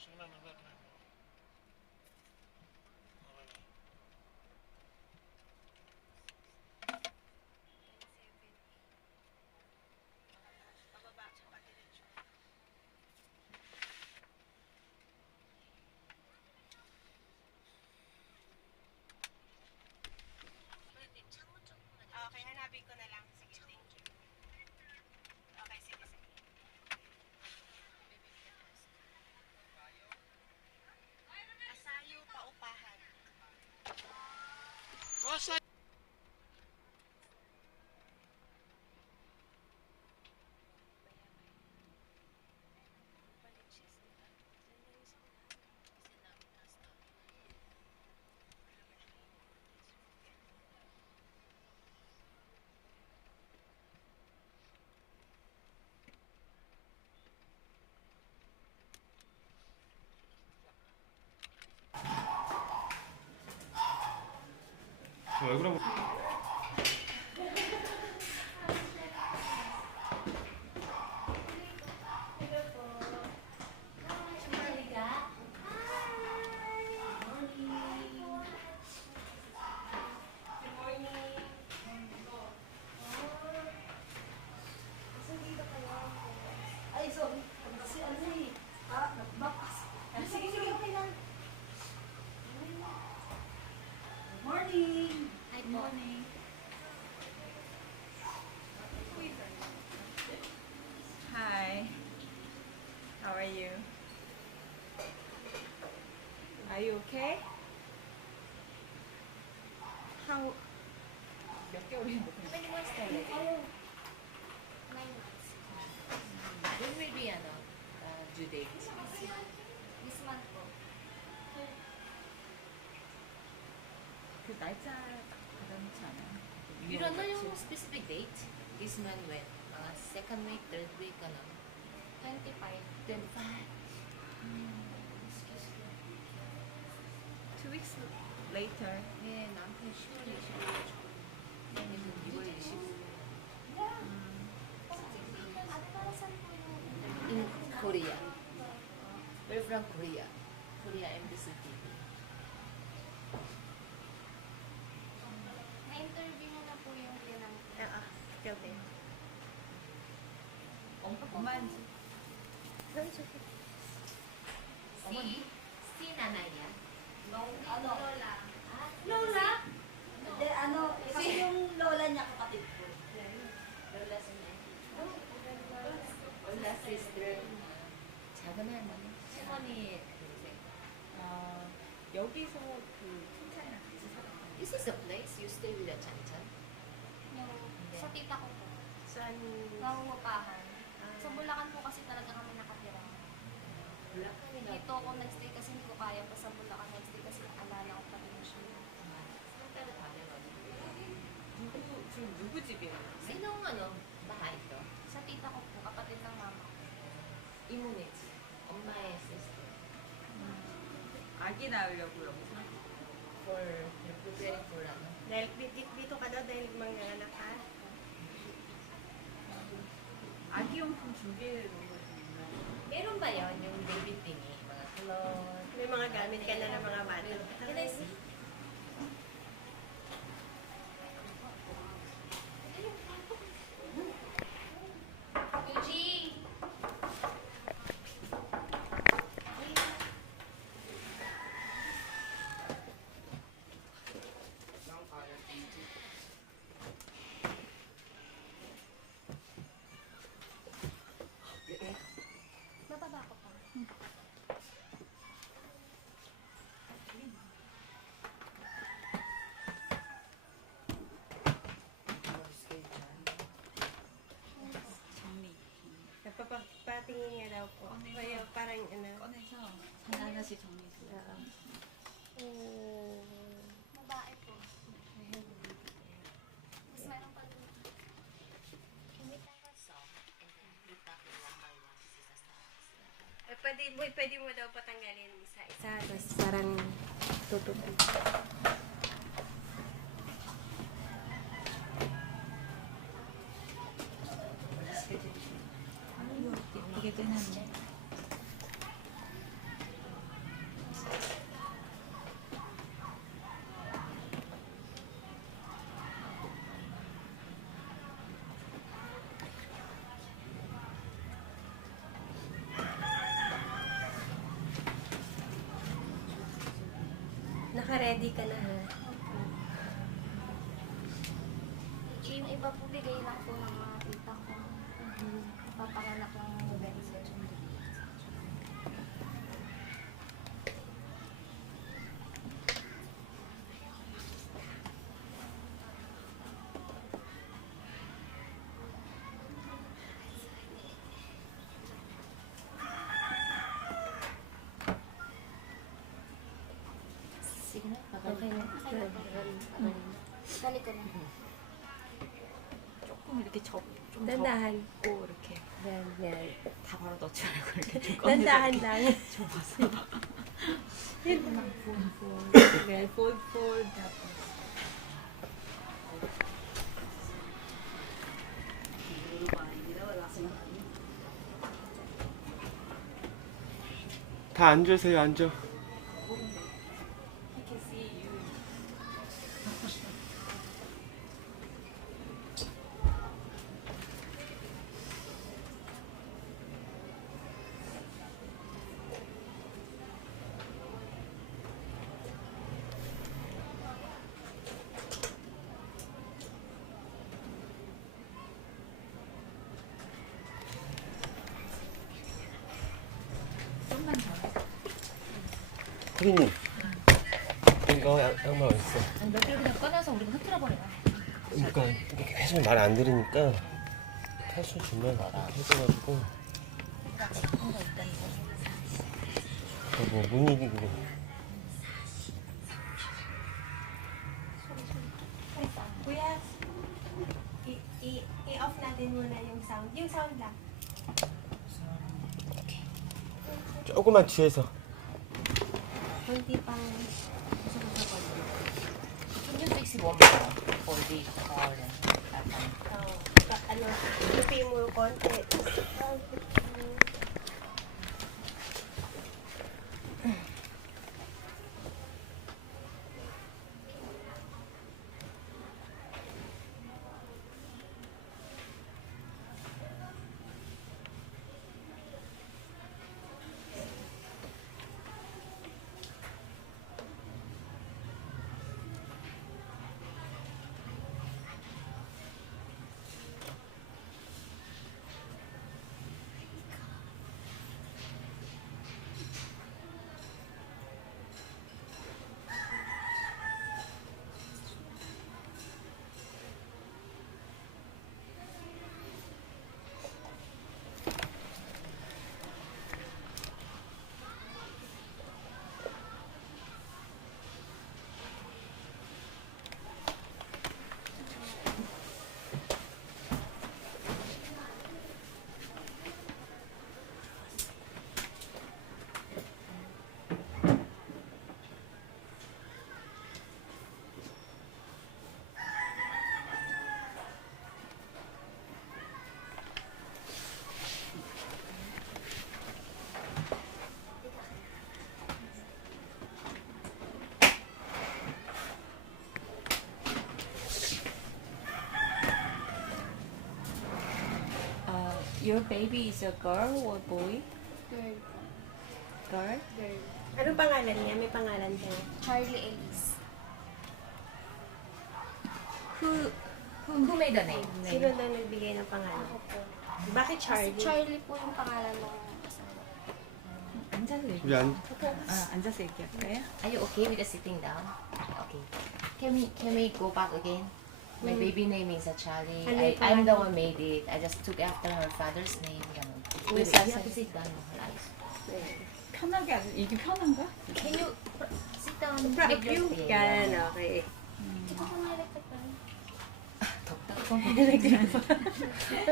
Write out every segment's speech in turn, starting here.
장난 안 가. Okay, hanapin ko na lang. Sige, thank you. Okay, sige, sige. Asayo, paupahan. Basta 얼굴 한번 Ay, sorry. Kasi ano eh. Nagbakas. Sige, sige, okay lang. Good morning. Good morning. Hi. How are you? Are you okay? How? 몇 개월이 못 How many months na ulit? 9 months. When will be due date? This month po. 그 날짜 딱 받아놓지 않아요? You don't know yung specific date? This month when? Mga second week, third week, ano? 25. 25. 2 weeks later. 네, 남편 10월 25일. 얘는 6월 25일. At para saan po yung In Korea. We're from Korea. Korea Embassy TV. na-interview mo na po yung linang po? Still there. 엄마인지. Si nanay niya. Ano? Lola. Lola? Hindi, ano, kasi yung lola niya kapatid ko. Lola sister. Lola sister. 작은 할머니. 할머니 동생. 여기서 그 칭찬이랑 같이 살았어요. This is a place you stay with a Chan-Chan? Yung sa tita ko po. Saan? Nangungupahan. Sa Bulacan po kasi talaga kami nakatira. Bulacan이나 Dito ako nagstay kasi hindi ko kaya pa sa Bulacan nagstay kasi alala ko pa rin siya. 상태를 다 돼가지고. 지금 누구 집이에요? Sinong bahay ito? Sa tita ko po, kapatid ng mama ko. 이모네 집. 엄마의 sister. 아기 낳으려고 여기서? For preparing for Dahil dito ka daw dahil manganak ka? 아기용품 준비해 놓은 거 좀 있나요? meron ba yun yung baby thingy? Mga clothes? May mga gamit ka na ng mga bata. Can I see? Eugene! Bababa ko pa. 정리. Patingin nga daw po. Kaya parang 꺼내서 하나하나씩 정리해서. Babae po. Mas meron pa rin. Pwede mo daw patanggalin isa-isa. Tapos parang tututin. 이게 끝났네. Naka-ready ka na ha? Yung iba po bigay lang po ng mga tita ko. Papanganak lang ng organization. Sige na, Okay na. Balik ko na. 조금 이렇게 좀 Dandahan. 접고 이렇게 Yan, yan. 다 바로 넣지 말고 이렇게 좀 꺼내서 Dandahan 이렇게 lang. 접어서 Yan, fold, fold. 다 앉으세요, 앉아. 혜린님, 이거 양말 어딨어? 아니 몇 개를 그냥 꺼내서 우리가 흐트러버려. 그러니까 이렇게 계속 말 안 들으니까 탈수 주면 이렇게 해줘가지고 뭐 문일이 그래. Kuya, i-off natin muna yung sound. Yung sound lang. 조금만 뒤에서. Kunti pang... Can you fix it one more for the call and ano, lupi mo konti. Your baby is a girl or boy? Girl. Girl? Girl. Anong pangalan niya? May pangalan siya. Charlie Elise. Who made the name? Sino daw nagbigay ng pangalan? Ako po. Bakit Kasi Charlie? Charlie po yung pangalan ng asawa. 앉아서 얘기. 우리 안 앉아서 얘기할 거예요? Are you okay with the sitting down? Okay. Can we go back again? My baby name is Charlie. Ano yung I'm the pangalan? one made it. I just took after her father's name. Wait, You have to sit down. 편하게 하죠. 이게 편한가? Can you sit down? Prop you? Yan, okay. Ito ko na electric fan. 덥다.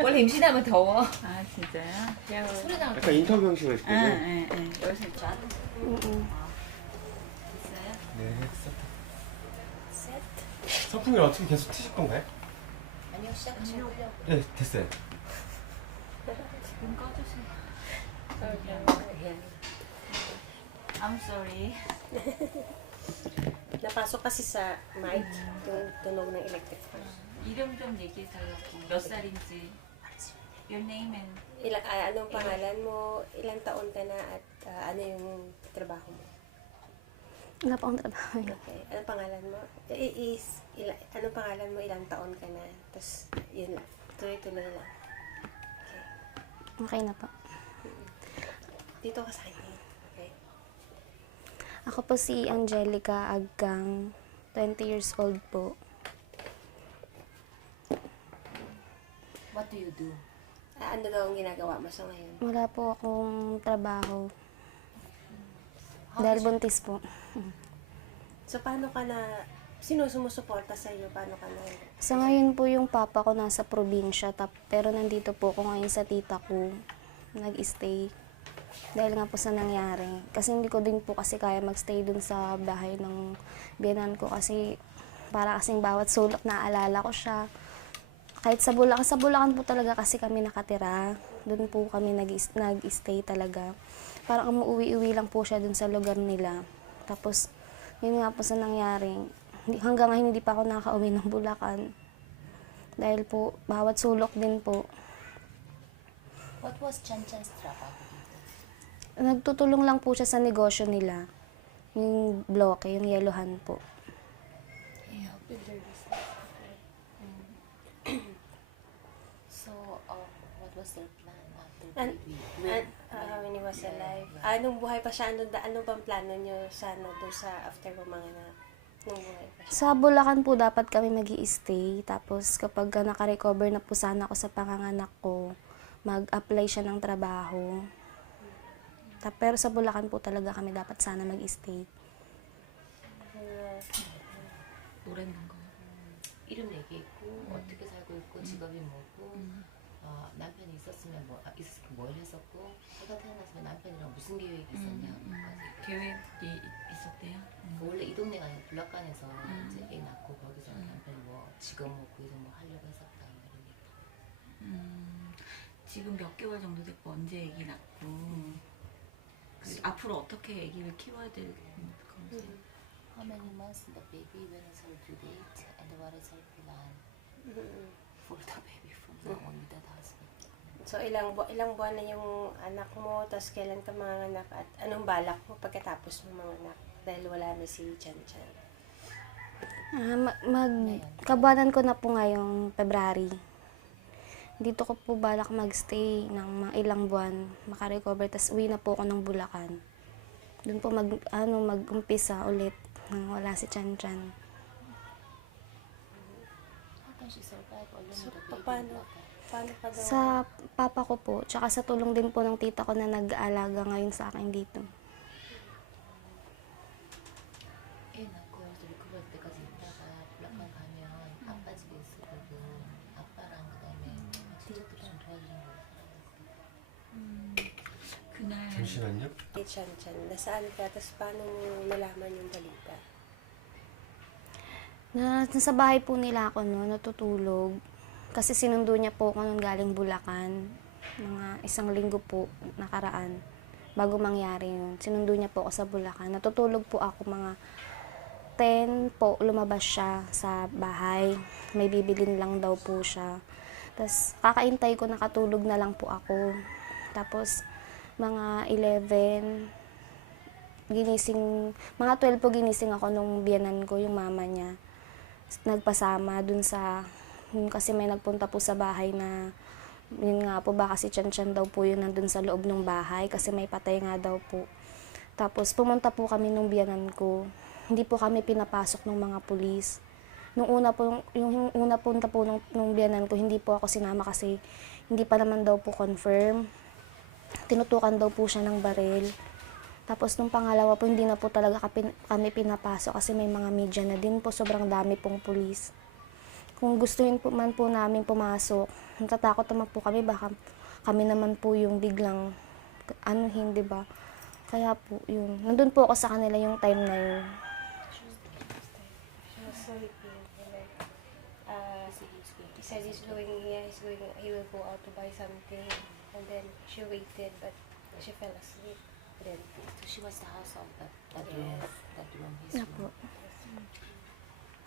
원래 임신하면 더워. 아 진짜요? Yan. 소리 나면 약간 인터뷰 형식으로 응, 했거든. 응, 응. 여기서 짠. 있어요? 네, 했어. Set. 서풍기를 어떻게 계속 트실 건가요? 아니요, 시작하시려고. 네, 됐어요. 지금 꺼주세요. Yan. I'm sorry. Napasok kasi sa mic yung tunog ng electric fan. 이름 좀 얘기해달라고. 몇 살인지. Your name and Anong pangalan mo? Ilang taon ka na at ano yung trabaho mo? Wala po akong trabaho. Okay. Anong pangalan mo? Anong pangalan mo? Ilang taon ka na? Tapos, yun lang. Tuloy-tuloy lang. Okay na po. Dito ka sa akin. Okay. Ako po si Angelica Aggang, 20 years old po. What do you do? Ano daw ang ginagawa mo sa ngayon? Wala po akong trabaho. Dahil buntis po. So, paano ka na, sino sumusuporta sa iyo? Paano ka na? Sa ngayon po yung papa ko nasa probinsya, pero nandito po ako ngayon sa tita ko. Nag-stay. Dahil nga po sa nangyari. Kasi hindi ko din po kasi kaya magstay dun sa bahay ng biyenan ko kasi para kasing bawat sulok na alala ko siya. Kahit sa Bulacan po talaga kasi kami nakatira. Doon po kami nag-stay talaga. Parang umuwi-uwi lang po siya dun sa lugar nila. Tapos, yun nga po sa nangyari. Hanggang ngayon hindi pa ako nakauwi ng Bulacan. Dahil po, bawat sulok din po. What was Chan Chan's trabaho? Nagtutulong lang po siya sa negosyo nila. Yung bloke, yung yelohan po. So, what was their plan after An- baby? when he was alive. Nung buhay pa siya, ano bang plano niyo sa, doon sa after mo mga na, nung buhay pa siya? Sa Bulacan po dapat kami mag-i-stay. Tapos kapag naka-recover na po sana ako sa panganganak ko, mag-apply siya ng trabaho. Pero sa Bulacan po talaga kami dapat sana mag-stay. 노래 거. 이름 얘기했고 어떻게 살고 있고 직업이 뭐고 남편이 있었으면 있었고 뭘 했었고 애가 태어났으면 남편이랑 무슨 계획이 있었냐 계획이 있었대요. 원래 이 동네가 아니라 불락간에서 이제 애 낳고 거기서 남편이 뭐 직업 뭐 거기서 뭐 하려고 했었다 이러니까 지금 몇 개월 정도 됐고 언제 아기 낳고 앞으로 어떻게 아기를 키워야 될 건지. How many months the baby, when is her due date, and what is her plan for the baby from now on with that husband? So, ilang buwan na yung anak mo, tapos kailan ka manganak, at anong balak mo pagkatapos mo manganak? Dahil wala na si Chan Chan. Magkabuanan ko na po ngayong February. Dito ko po balak magstay ng mga ilang buwan, makarecover, tapos uwi na po ako ng Bulacan. Doon po mag-umpisa ulit nang wala si Chan Chan. How can she survive alone So, with the baby? paano ka daw? Sa papa ko po, tsaka sa tulong din po ng tita ko na nag-aalaga ngayon sa akin dito. 애 낳고 해서 리커버리 때까지 있다가 불락간 가면 아빠 집에 있을 거고 아빠랑 그다음에 친척들이 좀 도와주는 걸로 살아갔어요. 그날 잠시만요. Si Chan Chan, nasaan ka? Tapos paano mo nalaman yung balita? Nasa bahay po nila ako natutulog. Kasi sinundo niya po ako nung galing Bulacan. Mga 1 linggo po nakaraan. Bago mangyari yun. Sinundo niya po ako sa Bulacan. Natutulog po ako mga 10 po. Lumabas siya sa bahay. May bibilin lang daw po siya. Tapos kakaintay ko nakatulog na lang po ako. Tapos mga 11, mga 12 po ginising ako nung biyanan ko, yung mama niya. Nagpasama dun kasi may nagpunta po sa bahay na, yun nga po, baka si Chan Chan daw po yun nandun sa loob ng bahay kasi may patay nga daw po. Tapos pumunta po kami nung biyanan ko. Hindi po kami pinapasok ng mga pulis. Yung una punta po nung biyanan ko, hindi po ako sinama kasi hindi pa naman daw po confirm. Tinutukan daw po siya ng baril. Tapos nung pangalawa po, hindi na po talaga kami pinapasok kasi may mga media na din po, sobrang dami pong pulis. Kung gustuhin po man po namin pumasok, natatakot naman po kami, baka kami naman po yung biglang, hindi ba? Kaya po, yun. Nandun po ako sa kanila yung time na yun. So, he said he will go out to buy something. And then she waited, but she fell asleep. Then, So she was the house of that room, his Na po.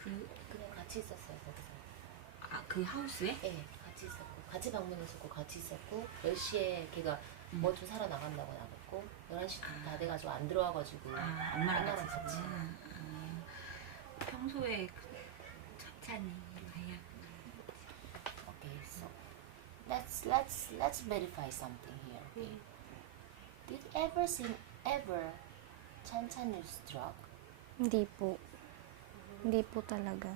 room. 그냥 같이 있었어요, 거기서. 그 하우스에? 네, 같이 있었고, 같이 방문했었고, 같이 있었고, 10시에 걔가 뭐 좀 사러 나간다고 나갔고. 있었고 11시 다 돼가지고 안 들어와가지고 엄마랑 같이 같이. 있었구나. 평소에 천천히 해야. Okay, so let's verify something here. Okay? Did ever Chan use drug? Hindi po. Hindi po talaga.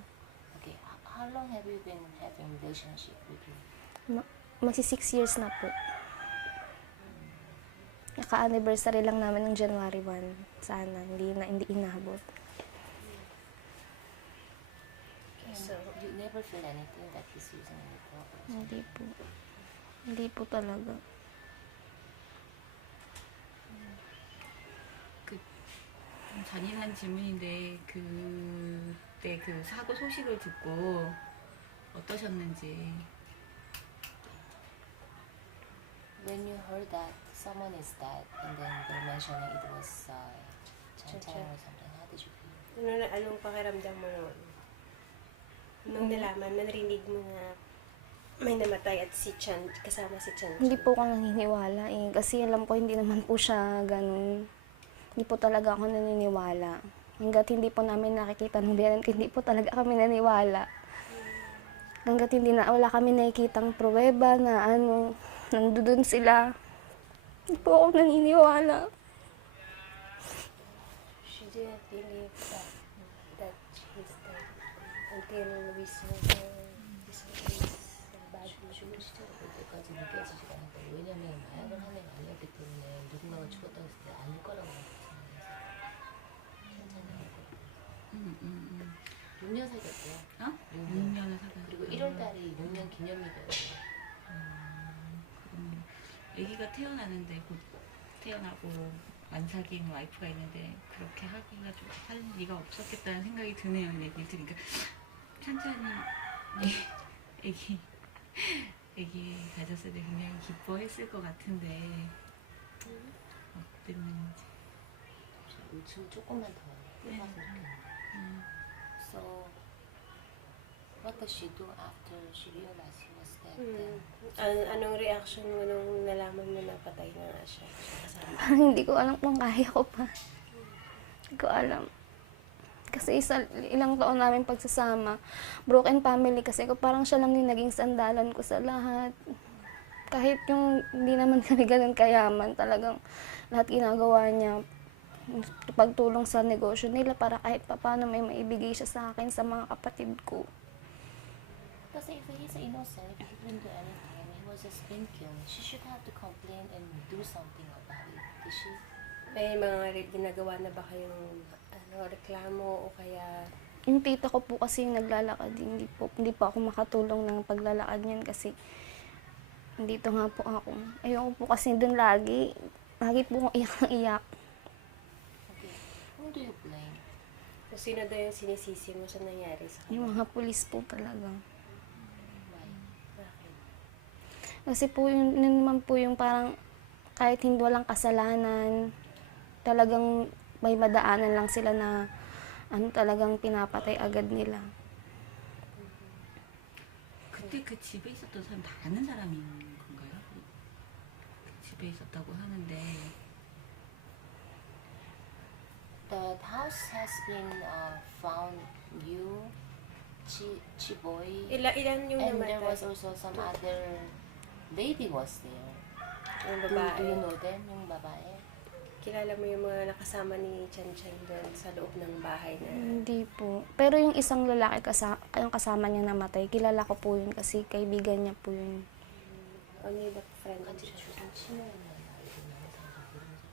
Okay, how long have you been having relationship with him? Magsi 6 years na po. Naka-anniversary lang namin ng January 1. Sana, hindi inabot. And So- you never feel anything that he's using any drug? or something? Hindi po. Hindi po talaga. 좀 잔인한 질문인데 그때 그 사고 소식을 듣고 어떠셨는지. When you heard that someone is dead and then they're mentioning it was Chan or something, how did you feel? Anong pakiramdam mo noon? Nung nalaman, narinig mo na may namatay at kasama si Chan. Hindi po ako naniniwala eh. Kasi alam ko hindi naman po siya ganun. Hindi po talaga ako naniniwala. Hanggat hindi po namin nakikita ng biyanan ko, hindi po talaga kami naniwala. Hanggat wala kami nakikitang pruweba na nandun sila. Hindi po ako naniniwala. She didn't believe that he's dead until we saw her bad news. 그때까지 느껴지지가 않았고 왜냐면 마약을 하는 게 아니었기 때문에 누군가가 죽었다고 했을 때 아닐 거라고 생각했잖아요. 6년 사귀었대요. 어? 6년을 사귀었어. 그리고 1월달이 6년 기념일이에요. 아기가 태어나는데 곧 태어나고 안 사귄 와이프가 있는데 그렇게 하기가 좀 할 리가 없었겠다는 생각이 드네요. 얘기를 들으니까 천천히 애기 가졌을 때 굉장히 기뻐했을 것 같은데 어땠는지. 지금 조금만 더 해봤으면 좋겠는데. So, what does she do after she realized he was dead? Then? Anong reaction mo nung nalaman mo na patay na nga siya? Kasama. Parang hindi ko alam kung kaya ko pa. Hindi ko alam. Kasi ilang taon namin pagsasama. Broken family kasi ko. Parang siya lang yung naging sandalan ko sa lahat. Kahit yung hindi naman kami ganun kayaman, talagang lahat ginagawa niya. Pagtulong sa negosyo nila para kahit paano may maibigay siya sa akin, sa mga kapatid ko. Kasi if he's innocent, if he didn't do anything, and he was just been killed, she should have to complain and do something about it. Did she? May mga ginagawa na ba kayong reklamo o kaya Yung tita ko po kasi yung naglalakad, hindi po ako makatulong ng paglalakad niyan kasi dito nga po ako. Ayoko po kasi doon lagi po akong iyak ng iyak. Okay. Who do you blame? kung sino daw yung sinisisi mo sa nangyari sa Yung kanya? mga pulis po talaga. Why? Bakit? Kasi po yun naman po yung parang kahit hindi walang kasalanan, talagang may madaanan lang sila na talagang pinapatay agad nila. 그때 그 집에 있었던 사람 다 아는 사람인 건가요? 그 집에 있었다고 하는데 The house has been found new, Chiboy, Ilan yung and there namatay? was also some other lady was there. Yung Do babae. you know them, yung babae? Kilala mo yung mga nakasama ni Chan doon sa loob ng bahay na Hindi po. Pero yung isang lalaki yung kasama niya namatay, kilala ko po yun kasi kaibigan niya po yun. only the friend mo 같이 siya. 좀 친해있는 알고 있는 사람 그런 사람.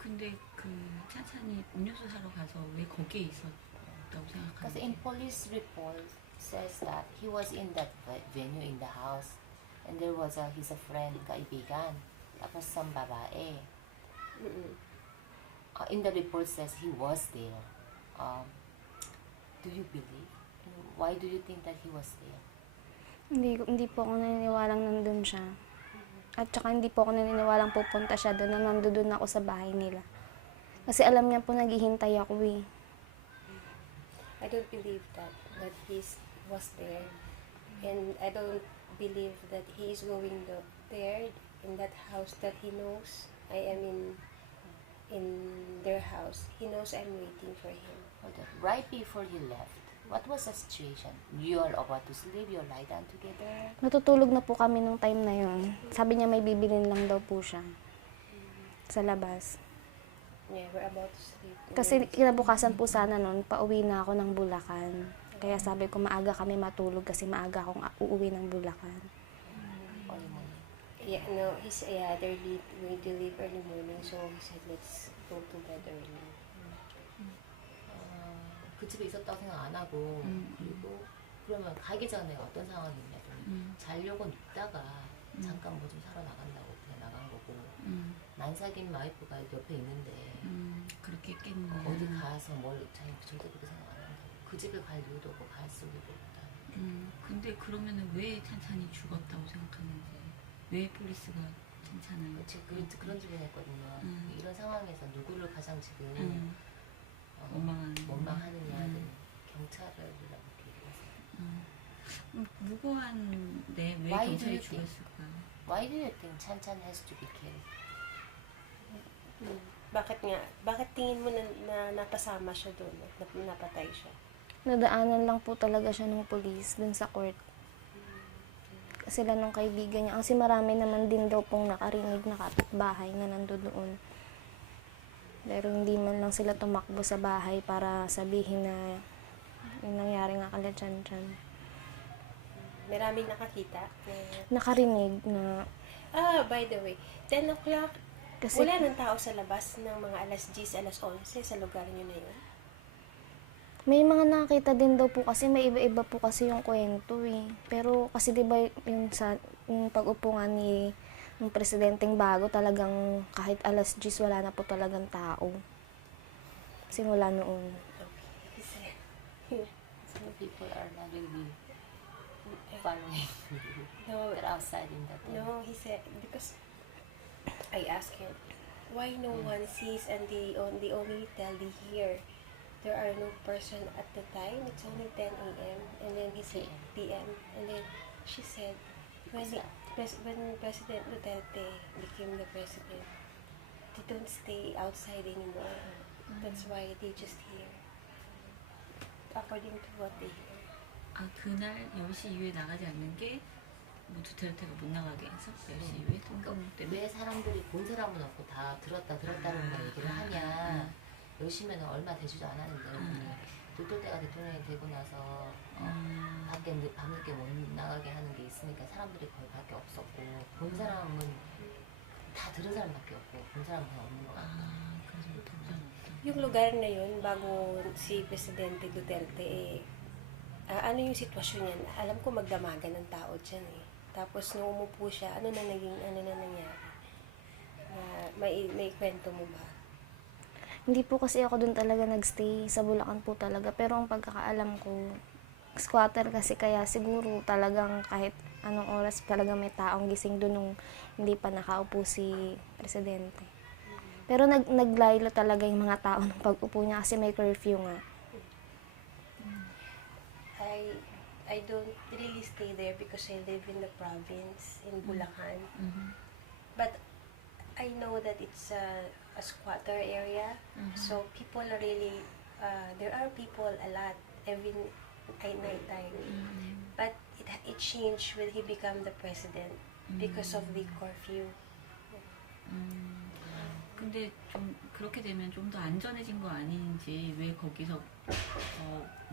근데 그 찬찬이 음료수 사러 가서 왜 거기에 있었다고 Because 생각하는지. in police report says that he was in that venue in the house and there was his friend kaibigan tapos some babae. In the report says he was there. Do you believe? Why do you think that he was there? Hindi po ako naniniwalang nandun siya. At saka hindi po ako naniniwalang pupunta siya doon na nandun ako sa bahay nila. Kasi alam niya po naghihintay ako eh. I don't believe that he was there. And I don't believe that he is going there in that house that he knows. I am in their house, he knows I'm waiting for him. Hold on. Right before you left, what was the situation? You are about to sleep, you lie down together? Natutulog na po kami nung time na yun. Sabi niya may bibilin lang daw po siya sa labas. Yeah, we're about to sleep. Kasi kinabukasan po sana nun, pauwi na ako ng Bulacan. Kaya sabi ko maaga kami matulog kasi maaga akong uuwi ng Bulacan. Early morning. Yeah, no, they're going to leave early morning, so he said, let's go to bed early. 그 집에 있었다고 생각 안 하고 그리고 그러면 가기 전에 어떤 상황이냐면 자려고 눕다가 잠깐 뭐 좀 사러 나간다고 그냥 나간 거고 난 사귄 와이프가 옆에 있는데 그렇게 했겠네. 어디 가서 뭘 자기 절대 그렇게 생각 안 한다고 그 집에 갈 이유도 없고 갈 수도 없다. 근데 그러면은 왜 찬찬이 죽었다고 생각하는지, 왜 폴리스가 찬찬을 그런 질문했거든요. 이런 상황에서 누구를 가장 지금 원망하느냐는 경찰이라고 얘기했어요. 무고한데 왜 Why do 경찰이 you think? 죽었을까? Why do you think 찬찬 has to be killed? Bakit tingin mo na napasama siya doon, napatay siya? Nadaanan lang po talaga siya ng polis dun sa court. Sila ng kaibigan niya. Kasi marami naman din daw pong nakarinig na kapitbahay na nandoon. Pero hindi man lang sila tumakbo sa bahay para sabihin na yung nangyari nga kala Chan-Chan. Maraming nakakita. Nakarinig na By the way, 10 o'clock, kasi wala ng tao sa labas ng mga alas 10, alas 11 sa lugar niyo na yun. may mga nakita din daw po kasi may iba-iba po kasi yung kwento eh. Pero kasi 'di ba yung pag-upo nga ni ng presidenteng bago talagang kahit alas 10 wala na po talagang tao. Simula noon. Some people are not really following. No, They're outside in that time. no, he said, because I asked him, why no one sees and they only tell they hear. There are no person at the time. It's only 10 a.m. And then he said p.m. And then she said, when President Duterte became the president, they don't stay outside anymore. That's why they just hear. According to what they hear. 아, 그날 10시 이후에 나가지 않는 게 뭐 두테르테가 못 나가게 해서 10시 이후에 통금 때문에. 왜 사람들이 본 사람은 없고 다 들었다는 얘기를 하냐. 열심히는 얼마 되지도 않았는데 두테르테가 대통령이 되고 나서 밖에 밤늦게 못 나가게 하는 게 있으니까 사람들이 거의 밖에 없었고 본 사람은 다 들은 사람밖에 없고 본 사람은 그냥 없는 것 같아. 그래서 동전 Yung lugar na yun, bago si Presidente Duterte, ano yung sitwasyon niyan? Alam ko magdamagan ng tao dyan eh. Tapos nung umupo siya, ano na nangyari? May kwento mo ba? Hindi po kasi ako doon talaga nagstay, sa Bulacan po talaga. Pero ang pagkakaalam ko, squatter kasi kaya siguro talagang kahit anong oras talaga may taong gising doon nung hindi pa nakaupo si Presidente. Pero naglaylo talaga yung mga tao ng pag-upo niya kasi may curfew nga. I don't really stay there because I live in the province, in Bulacan. But I know that it's a squatter area, so people are really, there are people a lot every night time. But it changed when he became the president because of the curfew. 근데 좀 그렇게 되면 좀 더 안전해진 거 아닌지 왜 거기서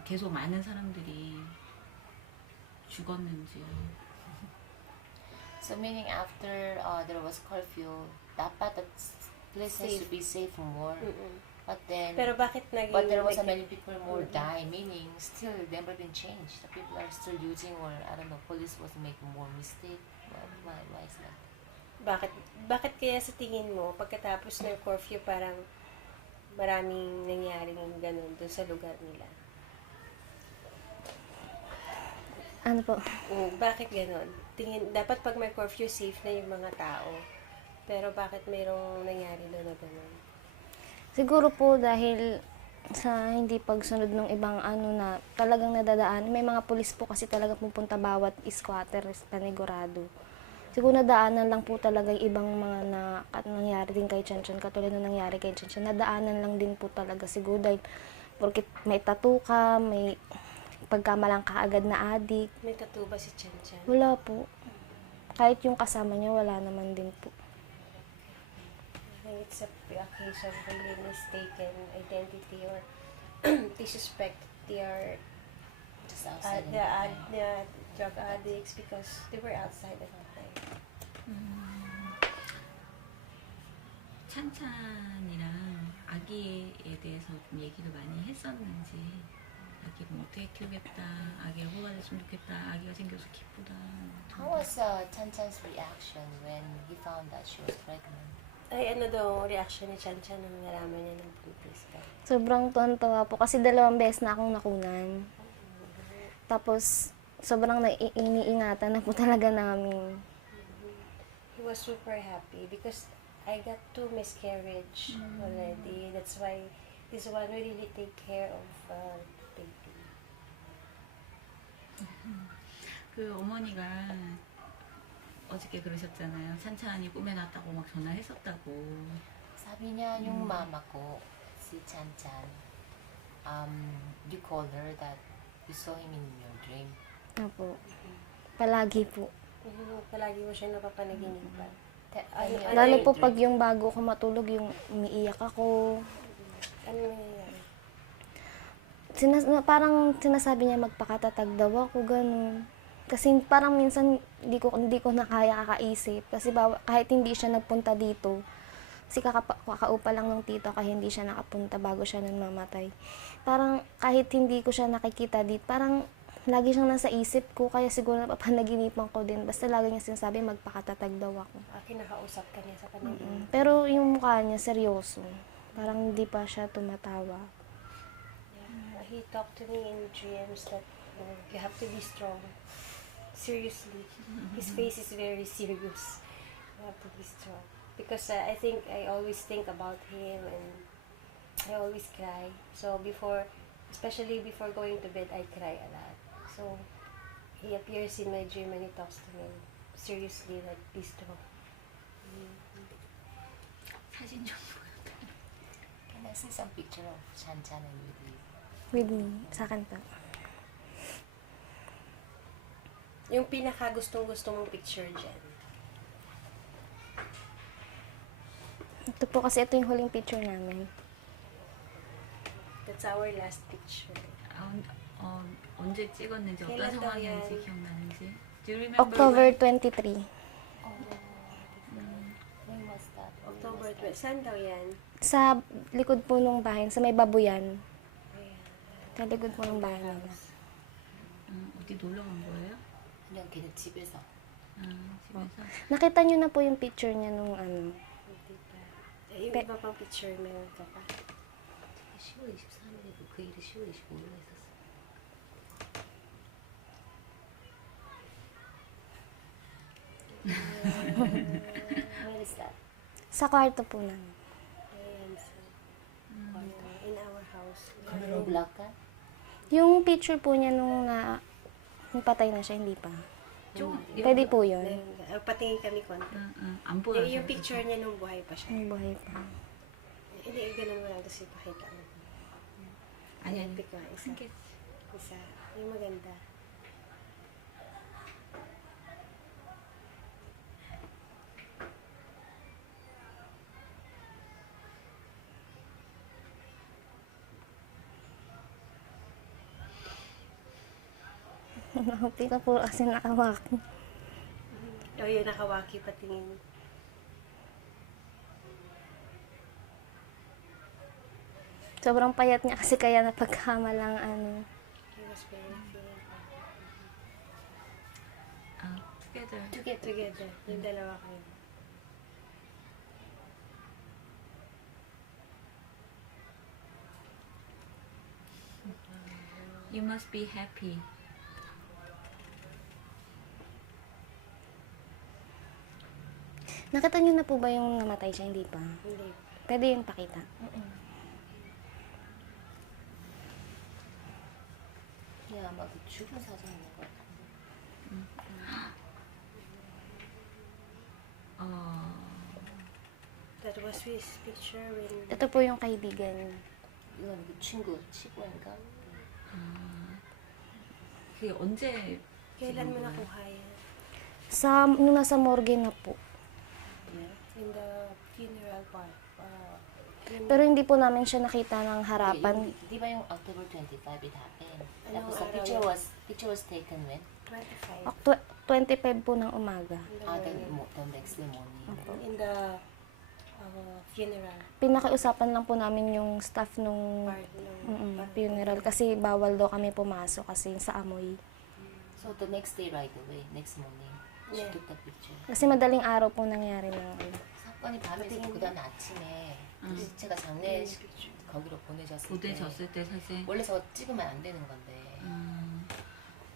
계속 많은 사람들이 죽었는지. So meaning after there was curfew, dapat that place has to be safe more. But then, Pero bakit naging... but there was a many people more die, meaning still never been changed. The people are still using, or I don't know, police was making more mistake. Why is that? Bakit kaya sa tingin mo, pagkatapos ng curfew, parang maraming nangyaring ganun dun sa lugar nila? Ano po? Bakit ganun? Dapat pag may curfew, safe na yung mga tao. Pero bakit mayroong nangyari doon na ganun? Siguro po dahil sa hindi pagsunod ng ibang na talagang nadadaan. May mga pulis po kasi talaga pupunta bawat squatter panigurado. Siguro nadaanan lang po talaga yung ibang mga nangyari din kay Chanchan, katulad na nangyari kay Chanchan. Nadaanan lang din po talaga siguro dahil porket may tattoo ka, may pagkamalang ka agad na adik. May tattoo ba si Chan Chan? Wala po. Kahit yung kasama niya, wala naman din po. I think it's a case of really mistaken identity or they suspect they are Just outside the drug addicts because they were outside at the time. 찬찬이랑 아기에 대해서 좀 얘기를 많이 했었는지, 아기 뭐 어떻게 키우겠다, 아기가 뽑아줬으면 좋겠다, 아기가 생겨서 기쁘다. How was Chan Chan's reaction when he found that she was pregnant? Ay, ano daw reaction ni Chan Chan nang nalaman niya ng buntis ka? Sobrang tuwan-tuwa po kasi 2 beses na akong nakunan. Tapos, sobrang iniingatan na po talaga namin. He was super happy because I got 2 miscarriage already. That's why this one will really take care of the baby. 그 어머니가 어저께 그러셨잖아요. 찬찬이 꿈에 났다고 막 전화했었다고. Sabi niya yung mama ko, si Chan Chan, you called her that you saw him in your dream. Opo. Palagi po. Palagi mo siya napapanaginipan. Ano Lalo yung po dream? pag yung bago ko matulog, yung umiiyak ako. Ano nangyayari? Parang sinasabi niya magpakatatag daw ako, ganun. Kasi parang minsan hindi ko na kaya kakaisip. Kasi kahit hindi siya nagpunta dito, kasi kakaupa lang ng tito kaya hindi siya nakapunta bago siya nun mamatay. Parang kahit hindi ko siya nakikita dito, parang lagi siyang nasa isip ko, kaya siguro napapanaginipan ko din. Basta lagi niya sinasabi magpakatatag daw ako. Kinakausap ka niya sa panaginip. Pero yung mukha niya, seryoso. Parang hindi pa siya tumatawa. Yeah. He talked to me in dreams that you have to be strong. Seriously. His face is very serious. You have to be strong. Because I think I always think about him and I always cry. So especially before going to bed, I cry a lot. So he appears in my dream and he talks to me seriously, like, be strong. 사진 좀 보여. Can I see some picture of Chan Chan and with you? With me, sa akin pa. Yung pinaka gustong-gusto mong picture dyan. Ito po kasi ito yung huling picture namin. That's our last picture. 언제 찍었는지 어떤 kailan daw 상황이었는지 yan? 기억나는지. Do you remember October when? 23. When was that? October 12. Saan daw yan? Sa likod po nung bahay, sa may babuyan. Ayan. Sa likod po ng bahay nila. 어디 놀러 간 거예요? 그냥 걔네 집에서. 집에서. Nakita niyo na po yung picture niya nung ano. Yung iba pang picture meron ka pa. 10월 23일에도 그 일이 10월 25일에 있었어. Where is that? Sa kwarto po namin. Ayan, sa in our house. Black ka? Yung picture po niya nung patay na siya, hindi pa. 좀 Pwede po yun. Patingin kami konti. 안 보여. Yung picture niya nung buhay pa siya. Yung buhay pa. Hindi, ganun mo lang. Tapos ipakita mo. 아니 아니. Pick nga, isa. Isa. Yung maganda. Nakupi ka po kasi nakawaki. O yun, nakawaki patingin. Sobrang payat niya kasi kaya napagkamalang ano. He was very feeling. together. Together. Yung dalawa kayo. You must be happy. Nakita niyo na po ba yung namatay siya? Hindi pa. Hindi. Pwede yung pakita. 그냥 아마 그 죽은 사진인 것 같아. That was his picture when Ito po yung kaibigan niya. 이건 그 친구 친구인가? 그게 언제 kailan mo nakuha yan? Nung nasa morgue na po. In the funeral part. Pero hindi po namin siya nakita ng harapan. Di ba yung October 25 it happened? Anong Tapos the araw picture yun? was taken when? 25. 25 po ng umaga. In the Ah, the morning. next day morning. In the funeral Pinakausapan lang po namin yung staff nung part. funeral kasi bawal daw kami pumasok kasi sa amoy. So the next day right away, next morning, she Yeah. took the picture. Kasi madaling araw po nangyari ng ano. 사건이 밤에서 그 다음에 아침에 제가 장례 거기로 보내졌을 때 보내졌을 때 사진. 원래 저거 찍으면 안 되는 건데.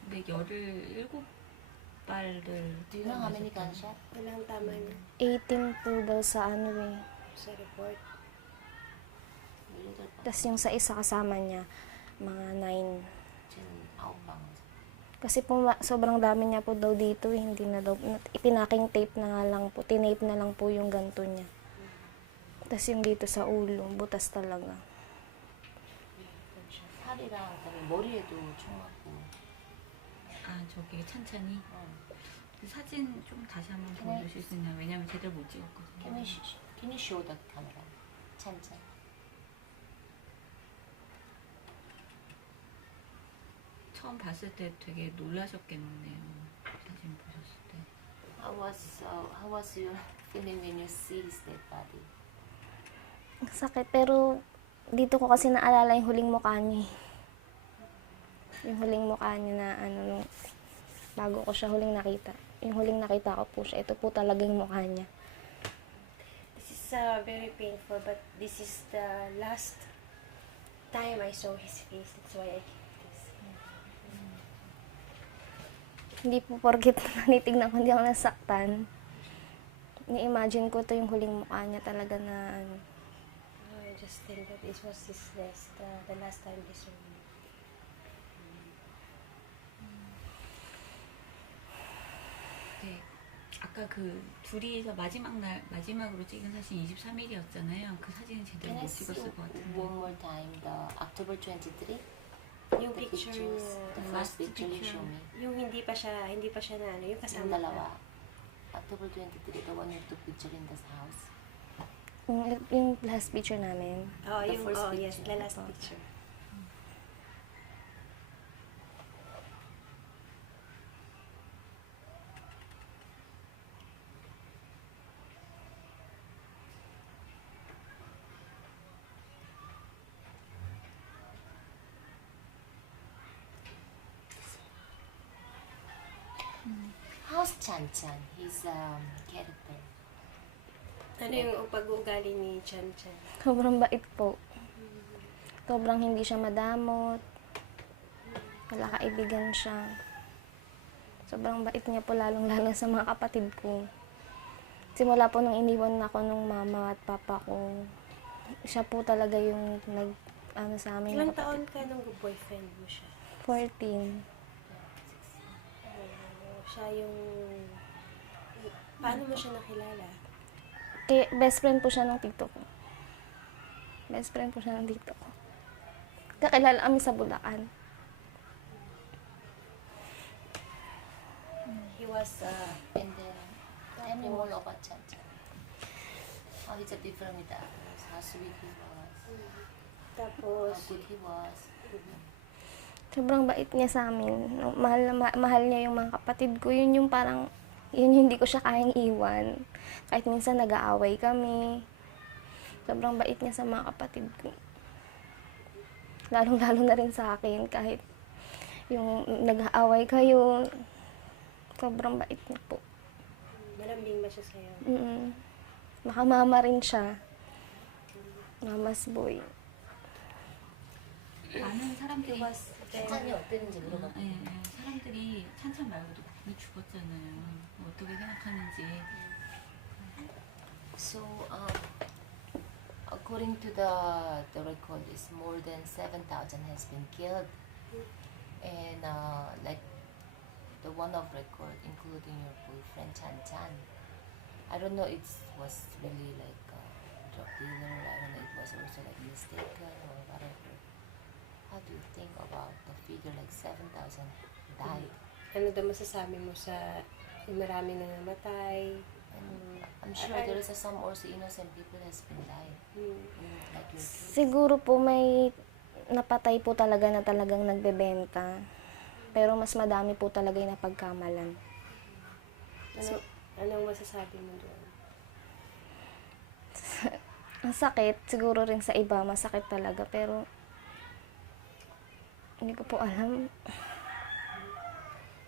근데 17발을. Do you know how many gunshot? Walang tama niya 18 po daw sa ano eh. sa report. 18방, Tapos yung sa isa kasama niya, mga 9. 쟤는 9방. Kasi po sobrang dami niya po daw dito eh. Hindi na daw, ipinaking tape na nga lang po. Tinape na lang po yung ganto niya. Tapos yung dito sa ulo, butas talaga. 살이랑 그다음에 머리에도 총 맞고. 아 저기 찬찬이. 그 사진 좀 다시 한번 보여주실 수 있나요? 왜냐면 제대로 못 찍었거든요. Can you show the camera? 찬찬. 처음 봤을 때 되게 놀라셨겠네요. 사진 보셨을 때. How was your feeling when you see his dead body? Sakit, pero dito ko kasi naalala yung huling mukha niya eh. Yung huling mukha niya na ano, nung bago ko siya huling nakita. Yung huling nakita ko po siya, ito po talaga yung mukha niya. This is very painful, but this is the last time I saw his face. That's why I keep this. Hindi po porkit nanitignan ko, hindi ako nasaktan. Ni-imagine ko to yung huling mukha niya talaga na ano. I just think that this was his last, the last time he saw me. 네. 아까 그 둘이서 마지막으로 찍은 사진 23일이었잖아요. 그 사진은 제대로 Can I 못 see 찍었을 것 같은데. one more time the October 23? Yung The picture, pictures, the first picture you show me. yung hindi pa siya na ano, yung Yung kasama dalawa. October 23, the one you took picture in this house. Yung last picture namin. Oh, The yung, first yes, picture. the last picture. How's Chan Chan? His character. Ano yung pag-uugali ni Chan Chan? Sobrang bait po. Sobrang hindi siya madamot. Wala kaibigan siya. Sobrang bait niya po, lalong-lalo sa mga kapatid ko. Simula po nung iniwan ako nung mama at papa ko, siya po talaga yung sa amin. Ilang na kapatid. taon ka nung boyfriend mo siya? 14. Siya yung... Paano mo siya nakilala? Best friend po siya ng tito ko. Best friend po siya ng tito ko. Kakilala kami sa Bulacan. He was, And then, tell me more about Chan Chan. How he's a different with others. How sweet he was. tapos, How good he was. Sobrang bait niya sa amin. Mahal niya yung mga kapatid ko. Yun yung parang, yun yung hindi ko siya kayang iwan. Kahit minsan nag-aaway kami. Sobrang bait niya sa mga kapatid ko. Lalong-lalo na rin sa akin. Kahit yung nag-aaway kayo, sobrang bait niya po. malambing ba siya sa'yo? Makamama rin siya. Mama's boy. 많은 사람들이 찬찬이 어땠는지 물어봐. 사람들이 찬찬 말고도 많이 죽었잖아요. 어떻게 생각하는지. So, according to the record, is more than 7,000 has been killed, and like the one of record, including your boyfriend Chan Chan, I don't know, it was really like drug dealer. I don't know, it was also like mistaken or whatever. How do you think about the figure like 7,000 died? Ano daw masasabi mo sa yung marami na namatay? And I'm sure there is some also innocent people has been died. Like your case. Siguro po may napatay po talaga na talagang nagbebenta. Pero mas madami po talaga yung napagkamalan. Anong masasabi mo doon? Ang sakit, siguro rin sa iba, masakit talaga. Pero hindi ko po alam.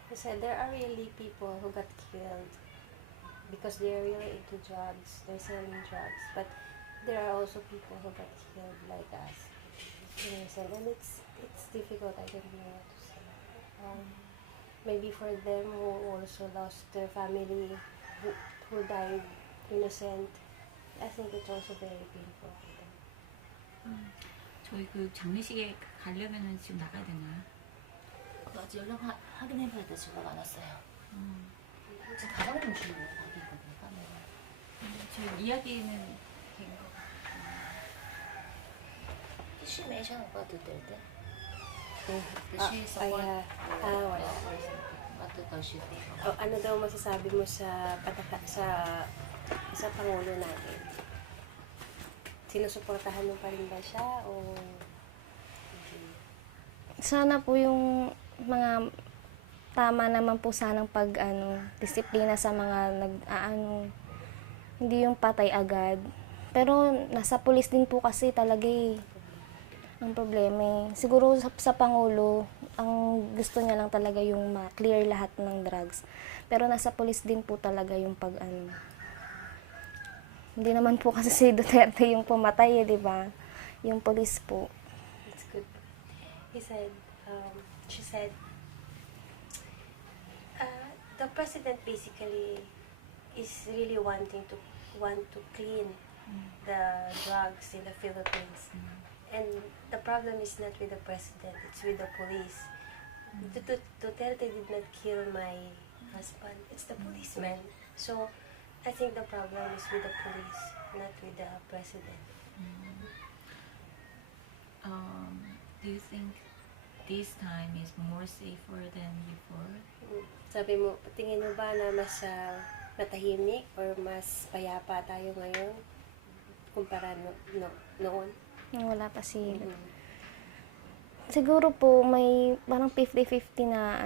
You said there are really people who got killed because they're really into drugs. They're selling drugs. But there are also people who got killed like us. Innocent. And it's difficult. I don't know what to say. Maybe for them who also lost their family, who died innocent, I think it's also very painful for them. 저희 그 장례식에 가려면은 지금 나가야 되나요? 아직 연락 확인해봐야 돼. 연락 안 왔어요. 지금 가방에 좀 주려고 가게 있거든요. 카메라. 저희 이야기는 된 거 같아요. She mentioned about the dead. Wala. What does she think? Ano daw masasabi mo sa sa Pangulo natin? Sinusuportahan mo pa rin ba siya o hindi? Sana po yung mga tama naman po sanang disiplina sa mga hindi yung patay agad. Pero nasa pulis din po kasi talaga ang problema siguro sa Pangulo, ang gusto niya lang talaga yung ma-clear lahat ng drugs. Pero nasa pulis din po talaga yung Hindi naman po kasi si Duterte yung pumatay, di ba? Yung pulis po. That's good. She said, the president basically is really want to clean the drugs in the Philippines. And the problem is not with the president, it's with the police. Duterte did not kill my husband, it's the policeman. So, I think the problem is with the police, not with the president. Do you think this time is more safer than before? Sabi mo, tingin mo ba na mas matahimik or mas payapa tayo ngayon kumpara noon? Wala pa siguro po may parang 50-50 na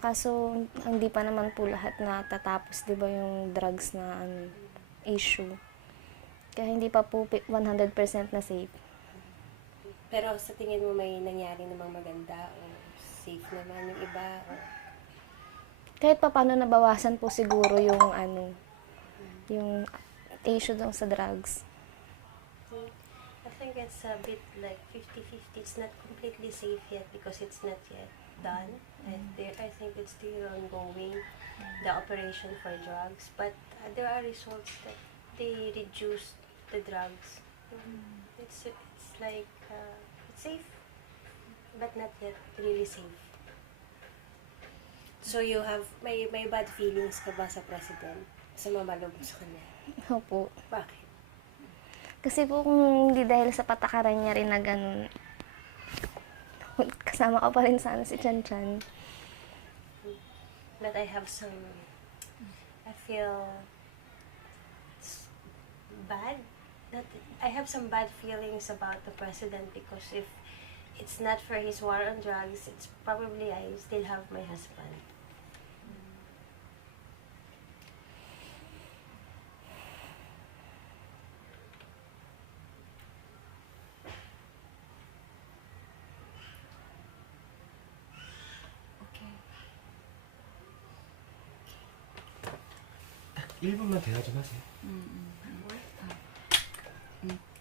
kaso hindi pa naman po lahat na tatapos, di ba, yung drugs na issue. Kaya hindi pa po 100% na safe. Pero sa tingin mo may nangyari namang maganda o safe naman yung iba? O... Kahit pa paano nabawasan po siguro yung yung issue dun sa drugs. I think it's a bit like 50-50. It's not completely safe yet because it's not yet done. I think it's still ongoing, the operation for drugs. But there are results that they reduce the drugs. It's like it's safe, but not yet really safe. So you have may bad feelings ka ba sa president? Sa mamalog mo sa kanya? Opo. Bakit? Kasi po kung hindi dahil sa patakaran niya rin na ganun, kasama ka pa rin sana si Chan Chan. But I feel bad. I have some bad feelings about the president because if it's not for his war on drugs, it's probably I still have my husband. Okay. 1분만 대화 좀 하세요.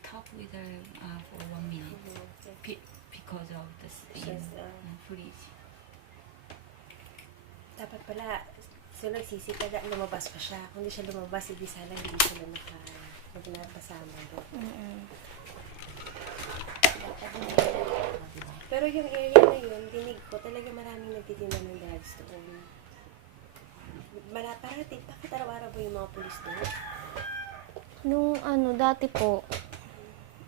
Talk with her for 1 minute because of the footage. Dapat pala, so nagsisi ka na lumabas pa siya. Kung hindi siya lumabas, hindi sana hindi sila nagpasama doon. Pero yung area na yun, dinig ko, talaga maraming nagtitinda ng drugs doon. Parati, bakit araw-araw ba yung mga pulis doon? Nung dati po,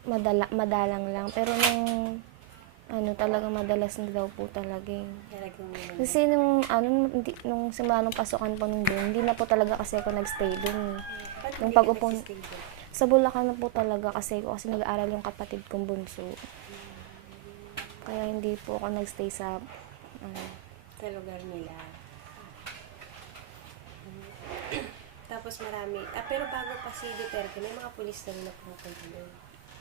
madalang lang. Pero nung, talagang madalas na daw po talaga eh. Talagang yun. Kasi nung simula nung pasukan pa nung doon, hindi na po talaga kasi ako nagstay doon. Ba't Nung hindi ka pag-upo, nagsistay doon? sa Bulacan na po talaga kasi nag-aaral yung kapatid kong bunso. Kaya hindi po ako nagstay sa, Sa lugar nila. Tapos marami. Pero bago pa si Duterte, may mga pulis na rin na pumupunta doon.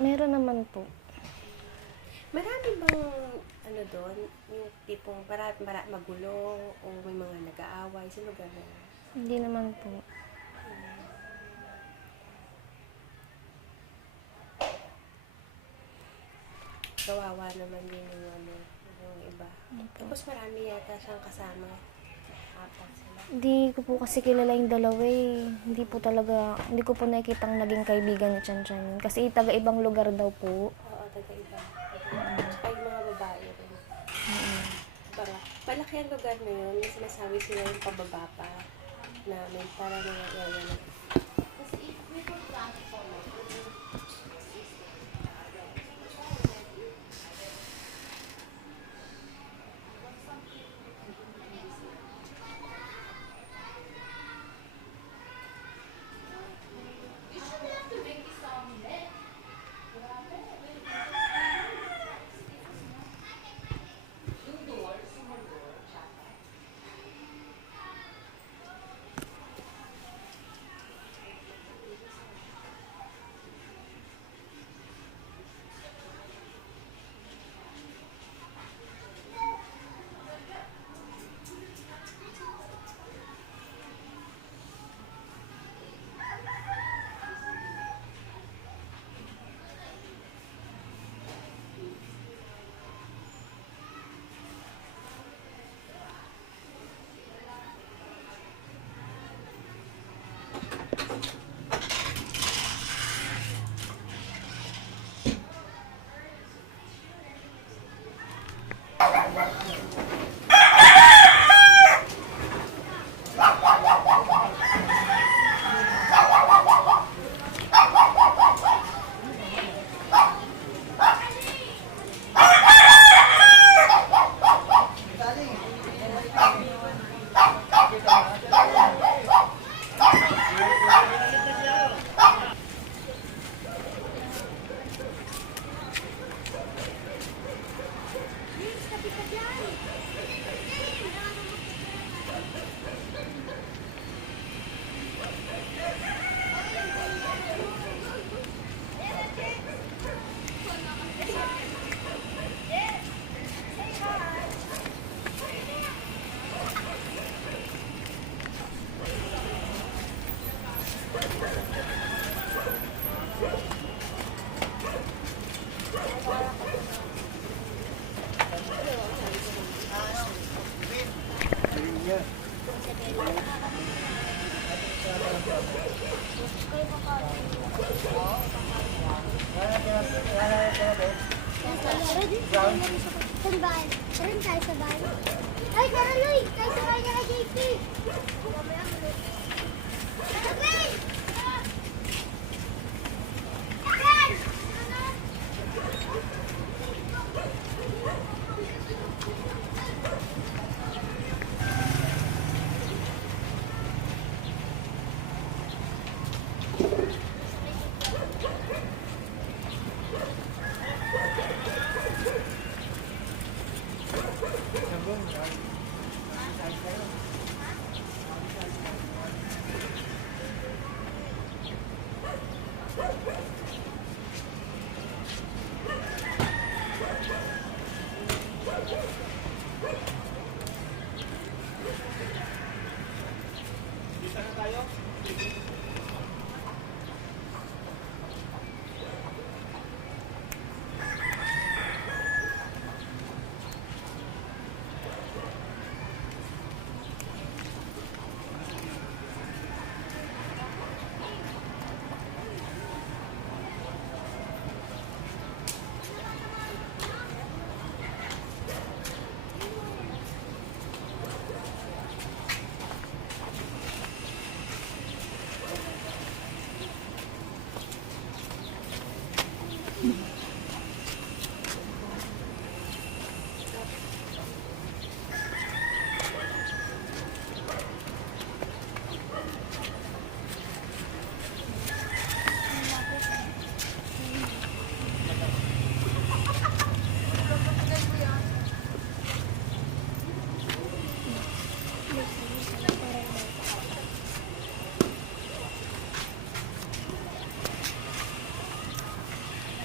meron naman po. Marami bang doon? Yung tipong magulo o may mga nag-aaway sa lugar na yun? Hindi naman po. Kawawa naman din yung iba. Tapos marami yata siyang kasama. Apat sila. Hindi ko po kasi kilala yung dalawa eh. Hindi ko po nakikitang naging kaibigan ni Chan Chan. Kasi taga-ibang lugar daw po. Oo, taga-iba. Tsaka yung mga babae rin. Malaki ang lugar na yun. May sinasabi sila yung pababa pa. Na may para mga area na. Saan ba? Saan tayo sa bahay? Ay, Caroline! Tayo sa bahay niya kay JP! Mamaya,